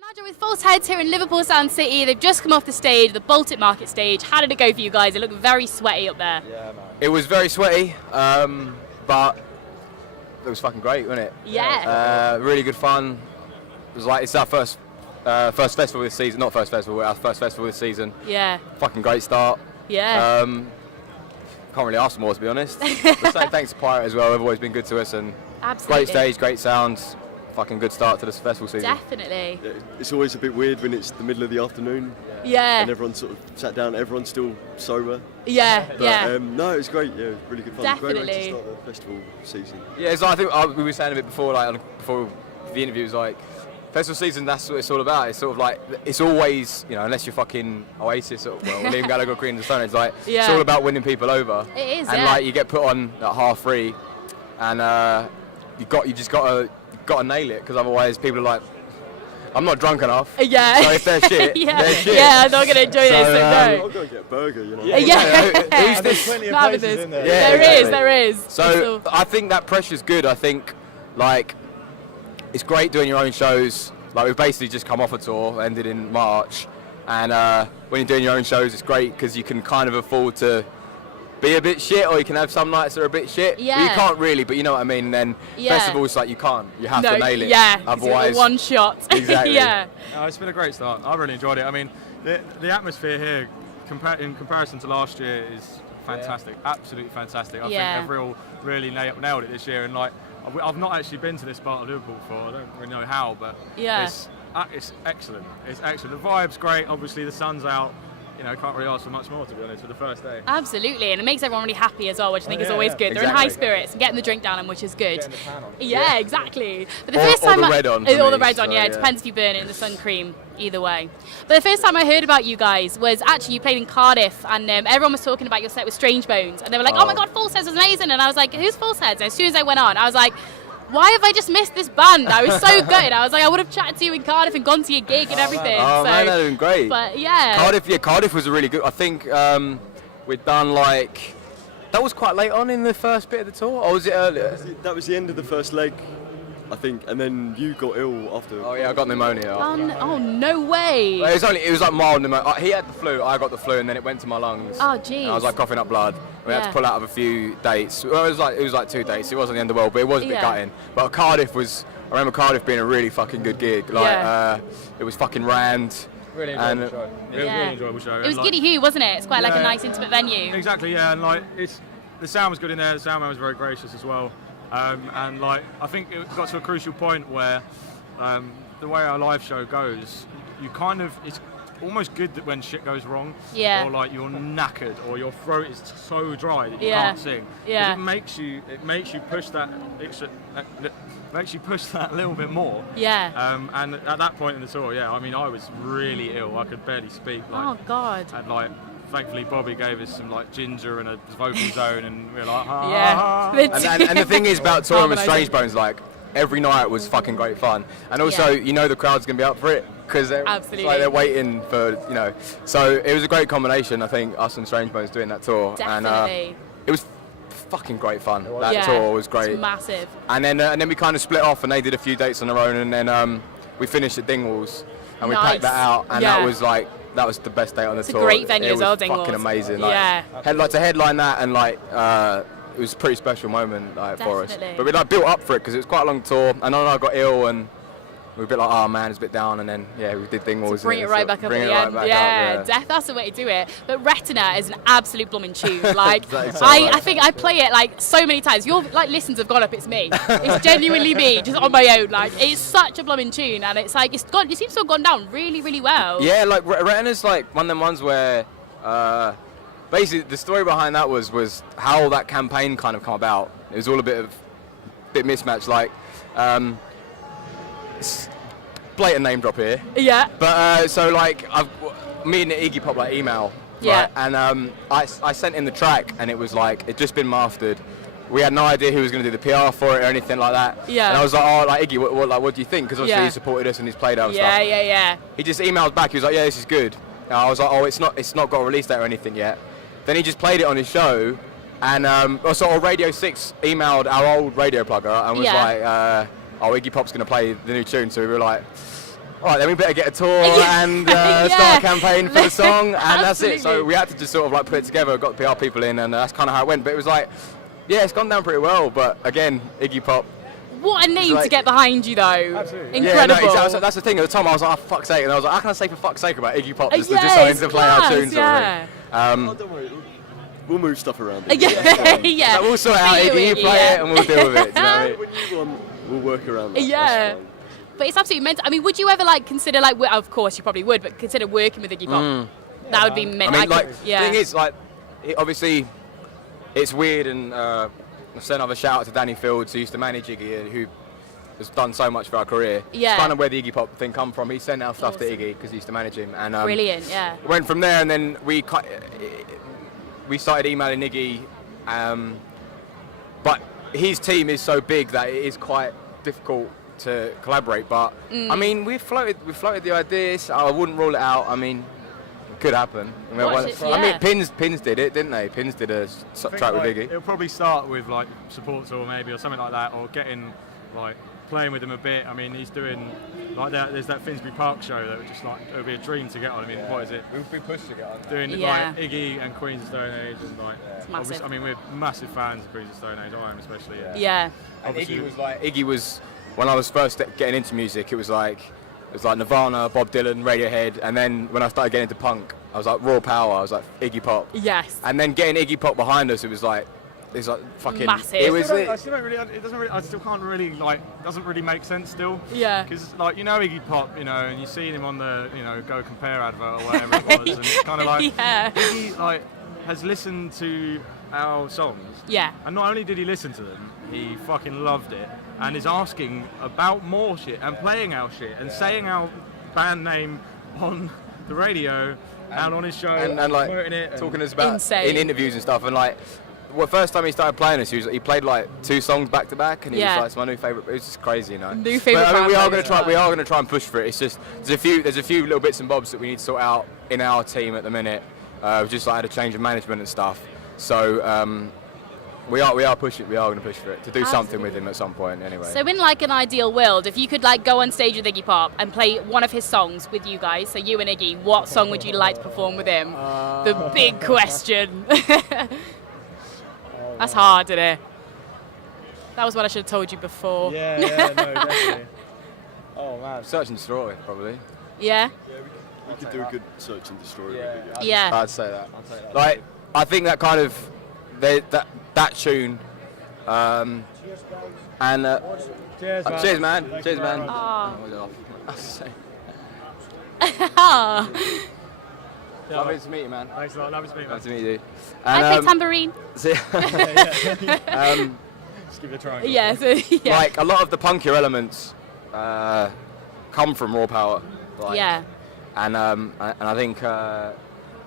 Imagine with False Heads here in Liverpool Sound City, they've just come off the stage, the Baltic Market stage. How did it go for you guys? It looked very sweaty up there. Yeah, man. It was very sweaty, but it was fucking great, wasn't it? Yeah. Really good fun. It was like, it's our first festival this season, not first festival, our first festival this season. Yeah. Fucking great start. Yeah. Can't really ask for more, to be honest. But thanks to Pirate as well, they've always been good to us, and Absolutely. great stage, great sounds. Fucking good start to this festival season. Definitely. Yeah, it's always a bit weird when it's the middle of the afternoon. Yeah. And everyone's sort of sat down, everyone's still sober. Yeah, But, yeah. no, it was great, yeah, really good fun. Definitely. Great way to start the festival season. Yeah, it's like, I think we were saying a bit before, before the interview, was like, festival season, that's what it's all about. It's sort of like, it's always, unless you're fucking Oasis or Liam Gallagher, Queen of the Stone, it's like, it's all about winning people over. It is, and like, you get put on at 3:30, and you just got to nail it, because otherwise people are like, I'm not drunk enough. Yeah. So if they're shit, they're shit. Yeah, I'm not going to enjoy this, so no. I'll go and get a burger, Who's There's plenty of places in there. Yeah, there is. So I think that pressure's good. I think, like, it's great doing your own shows. Like, we've basically just come off a tour, ended in March, and when you're doing your own shows, it's great because you can kind of afford to be a bit shit, or you can have some nights that are a bit shit. Yeah. Well, you can't really, but you know what I mean. And then festivals, like, you can't. You have to nail it. Yeah. Otherwise, one shot. Exactly. Yeah. No, it's been a great start. I really enjoyed it. I mean, the atmosphere here, in comparison to last year, is fantastic. Absolutely fantastic. I think they've really nailed it this year. And like, I've not actually been to this part of Liverpool before. I don't really know how, but it's excellent. It's excellent. The vibe's great. Obviously, the sun's out. Can't really ask for much more, to be honest, for the first day. Absolutely, and it makes everyone really happy as well, which I think is always good. They're in high spirits and getting the drink down, which is good. Getting the pan on. Yeah, exactly. But the Or- first or time the red on for or the me, red on, so, yeah. It yeah. depends if you burn it in the sun cream. Either way. But the first time I heard about you guys was actually you played in Cardiff, and everyone was talking about your set with Strange Bones, and they were like, "Oh my God, False Heads was amazing!" And I was like, "Who's False Heads?" And as soon as I went on, I was like, why have I just missed this band? I was so good. I was like, I would have chatted to you in Cardiff and gone to your gig and everything. Oh so, man, they're doing great. But yeah. Cardiff was a really good. I think we'd done like, that was quite late on in the first bit of the tour, or was it earlier? That was the end of the first leg, I think, and then you got ill after. Oh yeah, I got pneumonia. Oh no way. Well, it was like mild pneumonia. He had the flu, I got the flu, and then it went to my lungs. Oh jeez. And I was like coughing up blood. We had to pull out of a few dates. Well, it was like 2 dates. It wasn't the end of the world, but it was a bit gutting. But Cardiff I remember Cardiff being a really fucking good gig. Like it was fucking Rand. Really enjoyable show. Really enjoyable show. It was and, Giddy Hugh, wasn't it? It's quite like a nice intimate venue. Exactly, yeah, and like the sound was good in there. The sound man was very gracious as well, and like I think it got to a crucial point where the way our live show goes, it's almost good that when shit goes wrong, or like you're knackered, or your throat is so dry that you can't sing. Yeah. It makes you push that a little bit more. Yeah. And at that point in the tour, I mean, I was really ill. I could barely speak. Oh God. And like, thankfully, Bobby gave us some like ginger and a vocal zone, and we were like, And the thing is about touring with Strange Bones, like, every night was fucking great fun. And also, the crowd's going to be up for it, because they're waiting for, So it was a great combination, I think, us and Strange Bones doing that tour. Definitely. And it was fucking great fun. That tour was great. It's massive. And then we kind of split off, and they did a few dates on their own, and then we finished at Dingwalls, and we packed that out, and that was the best date on the tour. It's a great venue as well, Dingwalls. It was fucking amazing. Like, to headline that, and like, it was a pretty special moment for us. But we like built up for it because it was quite a long tour, and then I got ill, and we were a bit like, oh man, it's a bit down, and then we did Dingwalls. Bring it right back up at the end. That's the way to do it. But Retina is an absolute blooming tune. Like, I think I play it like so many times. Your like listens have gone up. It's me. It's genuinely me, just on my own. Like, it's such a blooming tune, and it's like it seems to have gone down really, really well. Yeah, like Retina's like one of them ones where. Basically, the story behind that was how that campaign kind of come about. It was all a bit mismatched, like blatant name drop here. Yeah. But so like me and Iggy Pop like email. Yeah. Right? And I sent him the track, and it was like it'd just been mastered. We had no idea who was going to do the PR for it or anything like that. Yeah. And I was like, oh, like Iggy, what do you think? Because obviously he supported us and he's played our stuff. Yeah. He just emailed back. He was like, yeah, this is good. And I was like, oh, it's not got a release date or anything yet. Then he just played it on his show, and Radio 6 emailed our old radio plugger and was like, oh, Iggy Pop's going to play the new tune. So we were like, all right, then we better get a tour and start a campaign for the song, and that's it. So we had to just sort of like put it together, got the PR people in, and that's kind of how it went. But it was like, yeah, it's gone down pretty well. But again, Iggy Pop. What a name to get behind you, though. Absolutely. Incredible. Yeah, no, exactly. That's the thing. At the time, I was like, oh, for fuck's sake. And I was like, how can I say for fuck's sake about Iggy Pop just deciding to play our tunes? Yeah. Oh, don't worry. We'll move stuff around. Yeah. So we'll sort it out, Iggy. You play it and we'll deal with it. Do you know what I mean? When you want, we'll work around that. Yeah. But it's absolutely mental. I mean, would you ever like consider like? Of course, you probably would, but consider working with Iggy Pop. That would be mental. I mean, like, the thing is, like, obviously, it's weird, and I send another shout out to Danny Fields, who used to manage Iggy, who has done so much for our career. Yeah. It's kind of where the Iggy Pop thing come from. He sent our stuff to Iggy because he used to manage him, and brilliant. Yeah. Went from there, and then we started emailing Iggy, but his team is so big that it is quite difficult to collaborate. But I mean, we floated the ideas. I wouldn't rule it out. I mean, it could happen. I mean, Pins did it, didn't they? Pins did a track with Iggy. It'll probably start with like support tour maybe, or something like that, or getting like playing with him a bit. I mean, he's doing like that. There's that Finsbury Park show that would just like it would be a dream to get on. I mean, what is it? We've been pushed to get on. Doing like Iggy and Queens of Stone Age, and like massive. I mean, we're massive fans of Queens of Stone Age. I am especially. Yeah. And Iggy was when I was first getting into music. It was like Nirvana, Bob Dylan, Radiohead, and then when I started getting into punk, I was like Raw Power. I was like Iggy Pop. Yes. And then getting Iggy Pop behind us, it was like fucking massive. It was. I still don't really. It doesn't really. I still can't really like. Doesn't really make sense still. Yeah. Because like Iggy Pop, and you've seen him on the Go Compare advert or whatever it was, and it's kind of like Iggy like has listened to our songs. Yeah. And not only did he listen to them, he fucking loved it, and is asking about more shit and playing our shit and saying our band name on the radio and on his show and like promoting it talking to us about insane. in interviews and stuff, and like. Well, first time he started playing us, he played like 2 songs back to back, and he was like, "It's my new favourite." It was just crazy, New favourite. But I mean, we are going to try and push for it. It's just there's a few little bits and bobs that we need to sort out in our team at the minute. We've just like had a change of management and stuff. So we are pushing. We are going to push for it to do something with him at some point. Anyway. So in like an ideal world, if you could like go on stage with Iggy Pop and play one of his songs with you guys, so you and Iggy, what song would you like to perform with him? The big question. That's hard, isn't it? That was what I should have told you before. Yeah, no, definitely. Oh man, Search and Destroy, probably. Yeah? We could do a good search and destroy. Yeah. I'd say that. Like, I think that kind of that tune, and cheers, man. Cheers, man. Lovely to meet you, man. Thanks a lot. Lovely to meet you. Nice to meet you. I play tambourine. Just give it a try. Yeah. Like a lot of the punkier elements come from Raw Power. Like, yeah. And I think to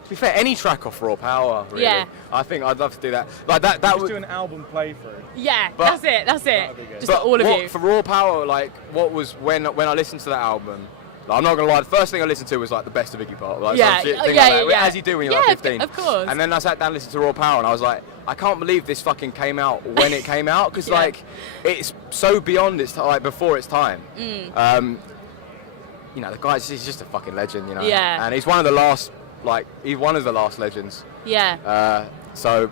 be fair, any track off Raw Power. Really. Yeah. I think I'd love to do that. Like that. Just do an album playthrough. Yeah. But- that's it. Just But for all of you. For Raw Power, like what was when I listened to that album. Like, I'm not gonna lie. The first thing I listened to was like the best of Iggy Pop. Like, Yeah, some shit, yeah, thing yeah, like that, yeah. as you do when you're like 15. Of course. And then I sat down and listened to Raw Power, and I was like, I can't believe this fucking came out when it came out, because Yeah. like it's so beyond its like before its time. The guy's—he's just a fucking legend, Yeah. And he's one of the last legends. Yeah. So,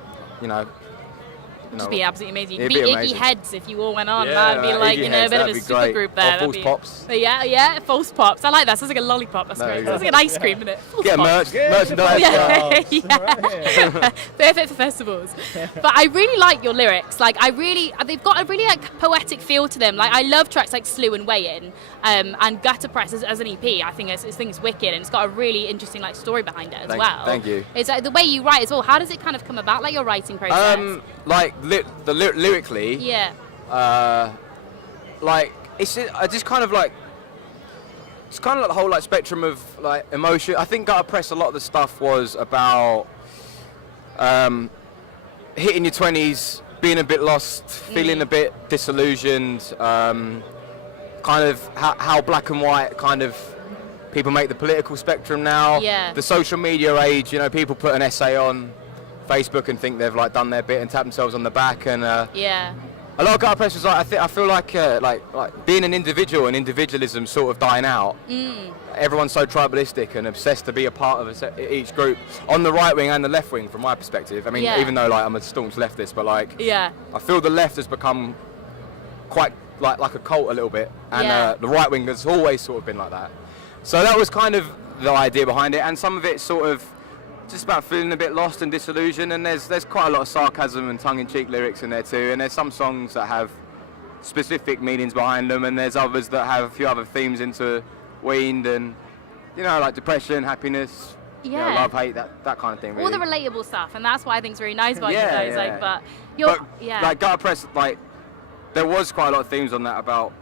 Just be absolutely amazing. You It'd could be be Iggy amazing. Heads if you all went on. Yeah, That'd be like, Iggy a Heads, bit of that'd a be super great. group Or there. False Pops. Yeah, False Pops. I like that. Sounds like a lollipop. That's great. you Sounds go. like an ice cream, isn't it? False Get Pops. merchandise. Yeah. Perfect for festivals. But I really like your lyrics. Like, they've got a really like poetic feel to them. Like, I love tracks like Slew and Weigh-In, and Gutter Press as an EP. I think it's wicked, and it's got a really interesting like story behind it as well. Thank you. It's like the way you write as well. How does it kind of come about, like your writing process? Lyrically. Yeah. Like it's just kind of like the whole like spectrum of like emotion. I think Gutter Press, a lot of the stuff was about hitting your 20s, being a bit lost, feeling a bit disillusioned, kind of how black and white kind of people make the political spectrum now. Yeah. The social media age, people put an essay on Facebook and think they've like done their bit and tap themselves on the back, and Yeah. a lot of gutter press was like, I feel like being an individual and individualism sort of dying out. Everyone's so tribalistic and obsessed to be a part of each group on the right wing and the left wing, from my perspective. I mean, even though like I'm a staunch leftist, but like I feel the left has become quite like a cult a little bit, and the right wing has always sort of been like that. So that was kind of the idea behind it, and some of it's sort of just about feeling a bit lost and disillusioned, and there's quite a lot of sarcasm and tongue-in-cheek lyrics in there too, and there's some songs that have specific meanings behind them, and there's others that have a few other themes interweaved, and you know, like depression, happiness, you know, love, hate, that kind of thing, really. All the relatable stuff, and that's what I think is really nice about you guys. Like, but like gutter press, like there was quite a lot of themes on that about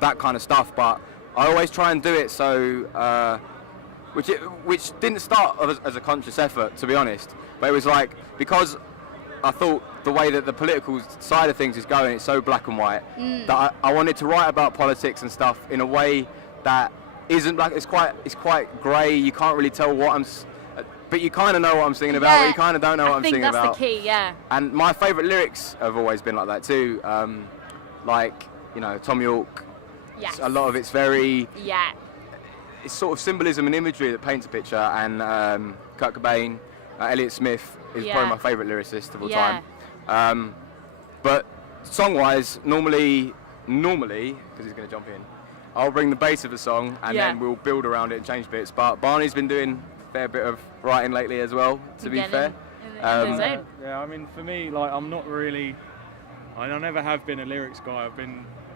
that kind of stuff, but I always try and do it so which didn't start as a conscious effort, to be honest, but it was like, because I thought the way that the political side of things is going, it's so black and white, that I wanted to write about politics and stuff in a way that isn't like, it's quite grey. You can't really tell but you kind of know what I'm singing about, but you kind of don't know what I'm singing about. I think that's the key, And my favourite lyrics have always been like that too, like, you know, Tom York. A lot of it's very it's sort of symbolism and imagery that paints a picture, and Kurt Cobain, Elliott Smith is probably my favourite lyricist of all time. But song-wise, normally, because he's going to jump in, I'll bring the bass of the song and then we'll build around it and change bits. But Barney's been doing a fair bit of writing lately as well, to be fair. Yeah, I mean, for me, like, I never have been a lyrics guy.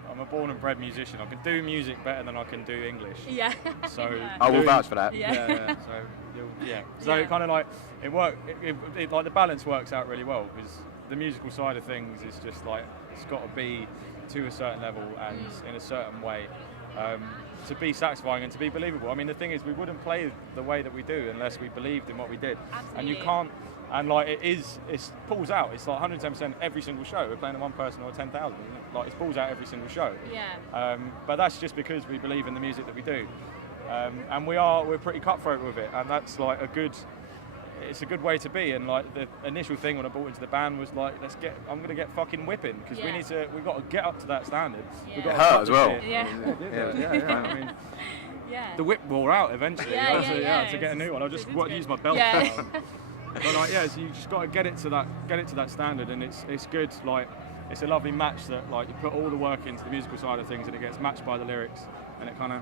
I'm a born and bred musician. I can do music better than I can do English. So I will vouch for that. So it kind of like it worked. It like the balance works out really well, because the musical side of things is just like, it's got to be to a certain level and in a certain way to be satisfying and to be believable. I mean, the thing is, we wouldn't play the way that we do unless we believed in what we did. Absolutely. And you can't. And like it pulls out. It's like 110% every single show. We're playing to one person or 10,000. Like, it pulls out every single show. But that's just because we believe in the music that we do, and we're pretty cutthroat with it. And that's like it's a good way to be. And like the initial thing when I brought into the band was like, I'm gonna get fucking whipping, because we've got to get up to that standard. We've got to hurt as well. I mean, the whip wore out eventually. To get a new one, I just use my belt. But like, so you just got to get it to that standard, and it's good. Like, it's a lovely match that, like, you put all the work into the musical side of things, and it gets matched by the lyrics, and it kind of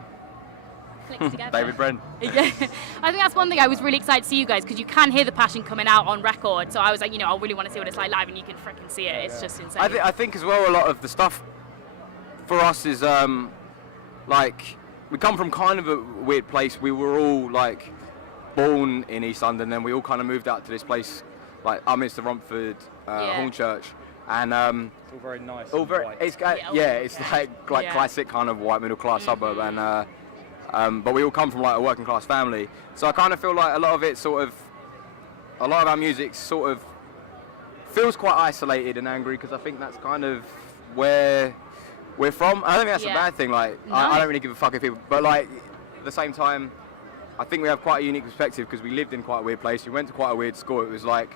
clicks together. David Brent. I think that's one thing I was really excited to see you guys, because you can hear the passion coming out on record. So I was like, you know, I really want to see what it's like live, and you can freaking see it. It's just insane. I think as well, a lot of the stuff for us is like, we come from kind of a weird place. We were all like born in East London, then we all kind of moved out to this place like Upminster, Romford, Hornchurch, and it's all very nice. All very, it's like classic kind of white middle class suburb, and but we all come from like a working class family, so I kind of feel like a lot of our music sort of feels quite isolated and angry, because I think that's kind of where we're from. I don't think that's a bad thing. Like, I don't really give a fuck if people, but like at the same time, I think we have quite a unique perspective, because we lived in quite a weird place. We went to quite a weird school. It was like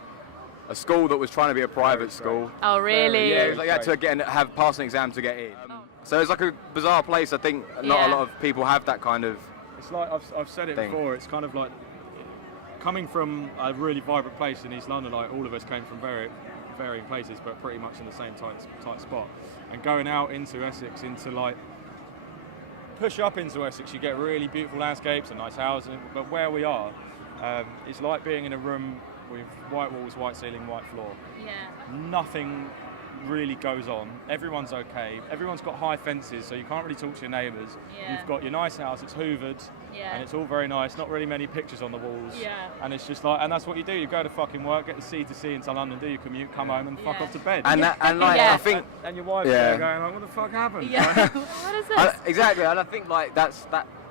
a school that was trying to be a private school. Oh, really? Yeah, it was like you had to pass an exam to get in. So it's like a bizarre place. I think not a lot of people have that kind of. It's like I've said it before. It's kind of like coming from a really vibrant place in East London. Like, all of us came from varying places, but pretty much in the same tight spot. And going out into Essex, into like, push up into Essex, you get really beautiful landscapes and nice houses, but where we are, it's like being in a room with white walls, white ceiling, white floor. Nothing really goes on. Everyone's okay. Everyone's got high fences, so you can't really talk to your neighbours. You've got your nice house, it's hoovered, and it's all very nice, not really many pictures on the walls. And it's just like, and that's what you do. You go to fucking work, get the C2C into London, do your commute, come home and fuck off to bed. And like, I think, and your wife's there going like, what the fuck happened? What is this? Exactly, and I think like that.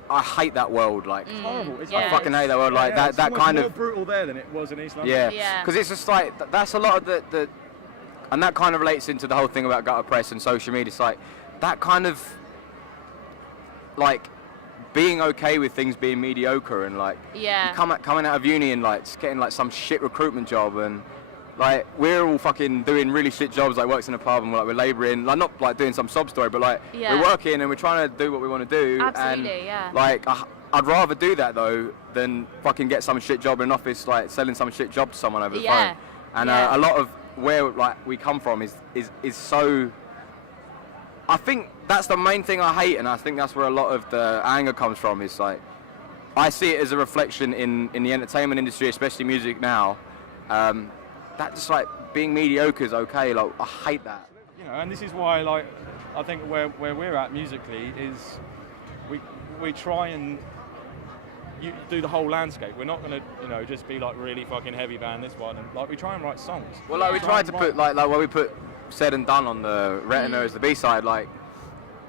I hate that world. Like, it's horrible. I fucking hate that world. Like that kind of more brutal there than it was in East London. Yeah, because it's just like that's a lot of the, and that kind of relates into the whole thing about gutter press and social media. It's like that kind of like being okay with things being mediocre, and like coming out of uni and like just getting like some shit recruitment job, and like we're all fucking doing really shit jobs, like works in a pub and we're labouring, like not like doing some sob story, but like we're working and we're trying to do what we want to do. Absolutely, and, yeah. Like I'd rather do that though than fucking get some shit job in an office, like selling some shit job to someone over the phone. And a lot of where like we come from is so. I think that's the main thing I hate, and I think that's where a lot of the anger comes from. Is like I see it as a reflection in the entertainment industry, especially music now. That just like being mediocre is okay. Like I hate that. You know, and this is why, like, I think where we're at musically is we try and do the whole landscape. We're not gonna, you know, just be like really fucking heavy band this one, and like we try and write songs. Well, like we tried to put like when we put Said and Done on the Retina as the B-side, like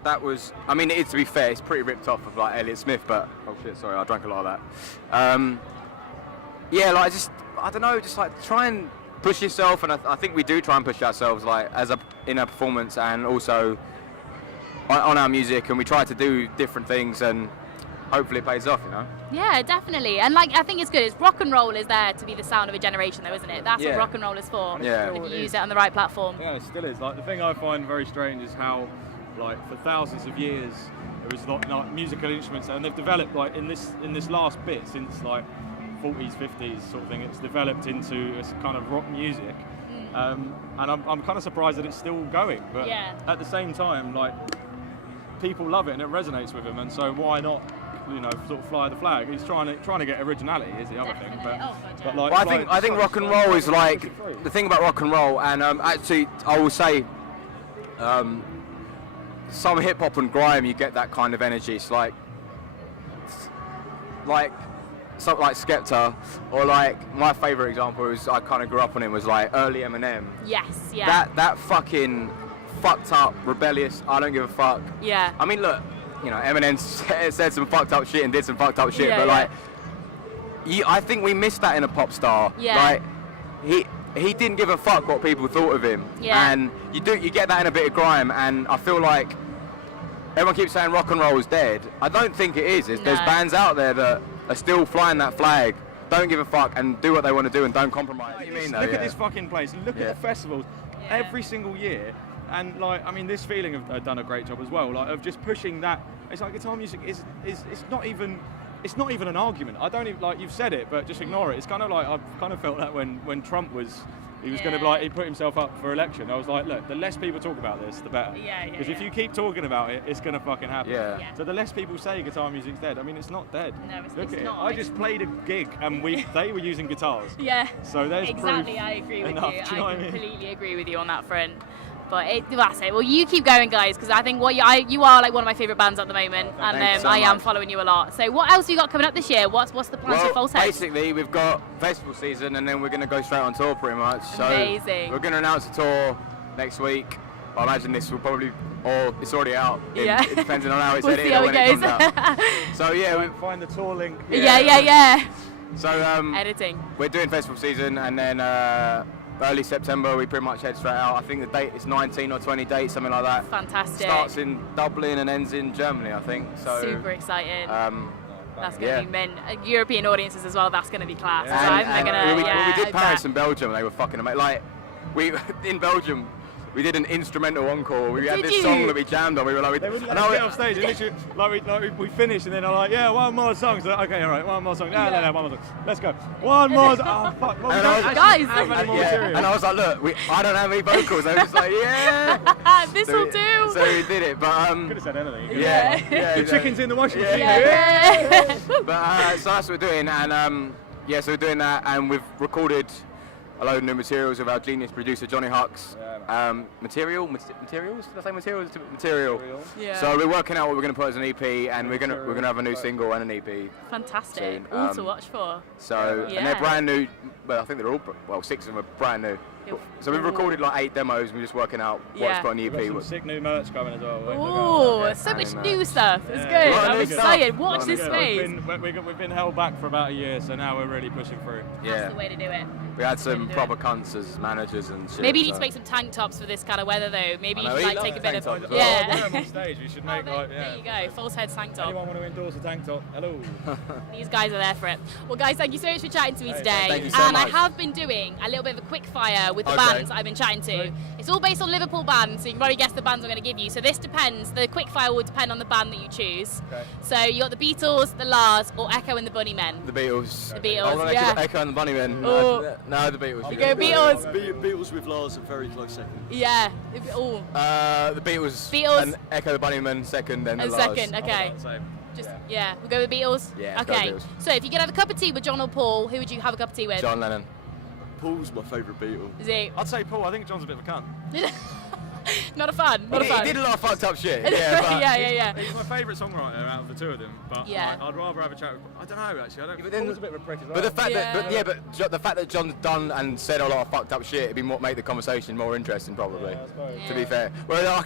that was. I mean, to be fair, it's pretty ripped off of like Elliott Smith, but oh shit, sorry, I drank a lot of that. Yeah, like I don't know, just like try and push yourself, and I think we do try and push ourselves, like in a performance and also on our music, and we try to do different things, and hopefully it pays off, you know. Yeah, definitely. And like I think it's good. It's rock and roll is there to be the sound of a generation, though, isn't it? That's what rock and roll is for. Yeah. If you use it on the right platform. Yeah, it still is. Like the thing I find very strange is how, like, for thousands of years there was like musical instruments, and they've developed like in this last bit since like 40s, 50s sort of thing. It's developed into this kind of rock music, and I'm kind of surprised that it's still going. But at the same time, like people love it and it resonates with them, and so why not? You know, sort of fly the flag. He's trying to get originality is the other thing. But like, well, I think rock and roll is like the thing about rock and roll, and actually I will say, some hip hop and grime, you get that kind of energy. It's like something like Skepta, or like my favourite example is I kind of grew up on him was like early Eminem. Yes, yeah. That fucking fucked up, rebellious. I don't give a fuck. Yeah. I mean, look. You know, Eminem said some fucked up shit and did some fucked up shit, but like, I think we missed that in a pop star. Yeah. Like, he didn't give a fuck what people thought of him. Yeah. And you get that in a bit of grime, and I feel like everyone keeps saying rock and roll is dead. I don't think it is. There's bands out there that are still flying that flag, don't give a fuck, and do what they want to do and don't compromise. What do you mean, though? Look at this fucking place. Look at the festivals every single year. And like, I mean, this feeling have done a great job as well. Like of just pushing that. It's like guitar music is it's not even an argument. I don't even like you've said it, but just ignore it. It's kind of like I've kind of felt that when Trump was going to like he put himself up for election. I was like, look, the less people talk about this, the better. Because if you keep talking about it, it's going to fucking happen. Yeah. So the less people say guitar music's dead. I mean, it's not dead. No, it's Look at not. it. I just played a gig and they were using guitars. Yeah. So there's exactly. proof I agree with enough. you. Do you know what I mean? Completely agree with you on that front. But that's it. Well, you keep going, guys, because I think you are like one of my favourite bands at the moment, and so I am much. following you a lot. So what else have you got coming up this year? What's the plans for Falseheads? Basically, we've got festival season, and then we're going to go straight on tour pretty much. So amazing. We're going to announce a tour next week. I imagine this will probably, or it's already out. It depends on how it's we'll edited see how or when it it comes out. So yeah, we find the tour link. Yeah. So editing. We're doing festival season, and then early September we pretty much head straight out. I think the date is 19 or 20 dates, something like that. Fantastic. Starts in Dublin and ends in Germany, I think. So super exciting. That's going to yeah. be meant. European audiences as well. That's going to be class. Yeah. So we did Paris and Belgium. They were fucking amazing. Like in Belgium. We did an instrumental encore. We had this song that we jammed on. We were like, they wouldn't let us get off stage. Literally, we finished, and then I'm like, yeah, one more song. So okay, all right, one more song. No, one more song. Let's go. One more. Oh fuck. Well, guys. And I was like, look, I don't have any vocals. I was just like, yeah. This will do. So we did it, but could have said anything. Yeah. The chicken's in the washing machine. Yeah. But so that's what we're doing, and so we're doing that, and we've recorded a load of new materials with our genius producer Johnny Hux. Materials? Did I say materials? Material. Yeah. So we're working out what we're going to put as an EP, and we're gonna have a new single and an EP. Fantastic. soon. All to watch for. So and they're brand new. Well, I think they're all 6 of them are brand new. So we've recorded like 8 demos. We're just working out what's got an We've got EP. some sick new merch coming as well. Ooh, so much new stuff. It's good. I'm excited. Watch this space. We've been held back for about a year, so now we're really pushing through. That's the way to do it. We had some proper cunts as managers and shit. Maybe you need to make some tank tops for this kind of weather, though. Maybe you should like take a bit of tank tops. yeah. On stage, we should make There you go. False head tank top. Anyone want to endorse a tank top? Hello. These guys are there for it. Well, guys, thank you so much for chatting to me today. Thank you so and much. I have been doing a little bit of a quick fire with the bands I've been chatting to. It's all based on Liverpool bands, so you can already guess the bands I'm going to give you. So this depends. The quick fire will depend on the band that you choose. Okay. So you got the Beatles, the Lars, or Echo and the Bunnymen. The Beatles. The Beatles, Oh, yeah. Echo and the Bunnymen. Oh. No, the Beatles. You go Beatles. Beatles with Lars a very close second. Yeah. Oh. The Beatles. Beatles. And Echo the Bunnymen second, then the And Lars. second, okay. Just we'll go with Beatles. Yeah, okay. go Beatles. So if you could have a cup of tea with John or Paul, who would you have a cup of tea with? John Lennon. Paul's my favourite Beatle. Is he? I'd say Paul. I think John's a bit of a cunt. Not a fan. Not a fan. He did a lot of fucked up shit. Yeah, but yeah. He's my favourite songwriter out of the two of them, but I'd rather have a chat with. I don't know actually. I don't. But then- Paul's a bit of a prick as well. But the fact that the fact that John's done and said a lot of fucked up shit, it'd be make the conversation more interesting, probably. I suppose. To be fair. Well,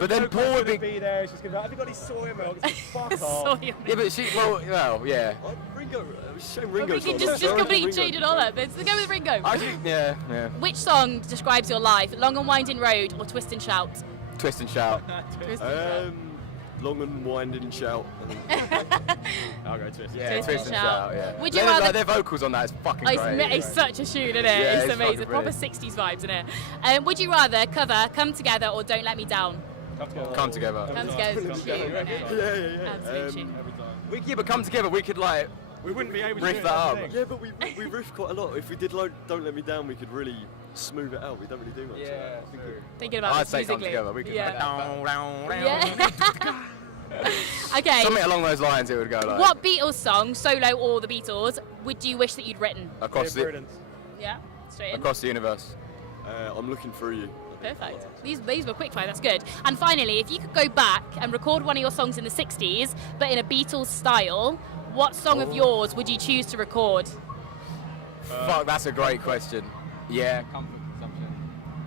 but then Paul would be. there. She's gonna be like, have you got any soy milk? Fuck off. Sorry. Yeah, but she. Well, yeah. Ringo, shame We Ringo's can not just there. completely change it all up. Let's go with Ringo. Yeah. Which song describes your life? Long and Winding Road or Twist and Shout? Twist and shout. Twist and Shout. Long and winding shout. I'll go twist. Yeah, Twist twist and and Shout. shout. Yeah. Would you rather? Their vocals on that is fucking great. It's such a tune, isn't it? Yeah, it's it's amazing. fucking Proper brilliant. 60s vibes, isn't it? Would you rather cover Come Together or Don't Let Me Down? Come together. Come Together is a tune, isn't it? Yeah. Absolute tune. But come together. We could like. We wouldn't be able to Riff do that it, up. I think. Yeah, but we riff quite a lot. If we did Don't Let Me Down, we could really smooth it out. We don't really do much. Yeah. Thinking about I'd this say come musically. together. We could. Yeah. Okay. Something along those lines. It would go like. What Beatles song, solo or the Beatles, would you wish that you'd written? Across the Yeah, straight in. across the universe. I'm looking through you. Perfect. These were quick fire, that's good. And finally, if you could go back and record one of your songs in the 60s, but in a Beatles style, what song of yours would you choose to record? Fuck, that's a great question. Yeah, comfort consumption.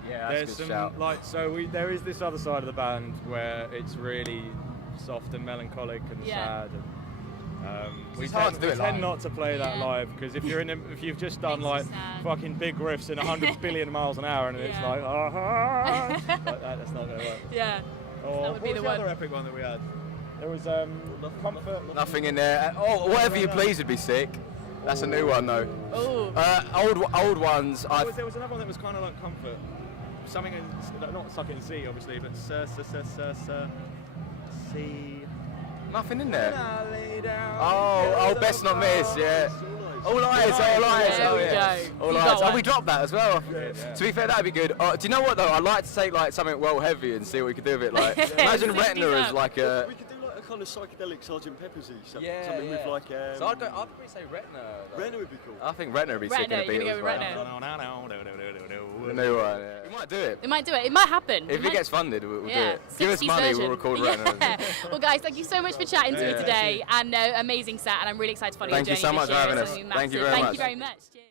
Yeah, that's There's a good some shout. there is this other side of the band where it's really soft and melancholic and sad. And, we It's hard to do it tend live. not to play that Yeah. live because if you've just done Makes like you sad. fucking big riffs in 100 billion miles an hour and it's Yeah. like, like that's not gonna work. Yeah. Or That would be what the was one. other epic one that we had? There was Comfort. Nothing in there. Oh, whatever you please would be sick. That's a new one though. Oh. Old ones. There was another one that was kind of like Comfort. Something in, not Suck It and See, obviously, but See. Nothing in there. Oh, Best Not Miss. Yeah. All eyes. There Oh we yeah. go. All You eyes. got Oh, one. we dropped that as well. Yeah. To be fair, that'd be good. Do you know what though? I'd like to take like something well heavy and see what we could do with it. Like, imagine 60s Retina as up. like a. We could do like a kind of psychedelic Sgt. Peppersy. Something Yeah. with like. So I'd probably say Retina. Retina would be cool. I think Retina would be sick in Retina, a you're Beatles. gonna go with right? Retina. The new one. Yeah. We might do it. We might do it. It might happen. If it gets funded, we'll do yeah. it. Give us 60s money, version. we'll record Yeah. Retina. Well, guys, thank you so much for chatting to me Yeah. today. And amazing set. And I'm really excited to follow Thank you you so doing much this for year. having It's us. gonna be Thank you massive. very Thank much. you very much. Cheers.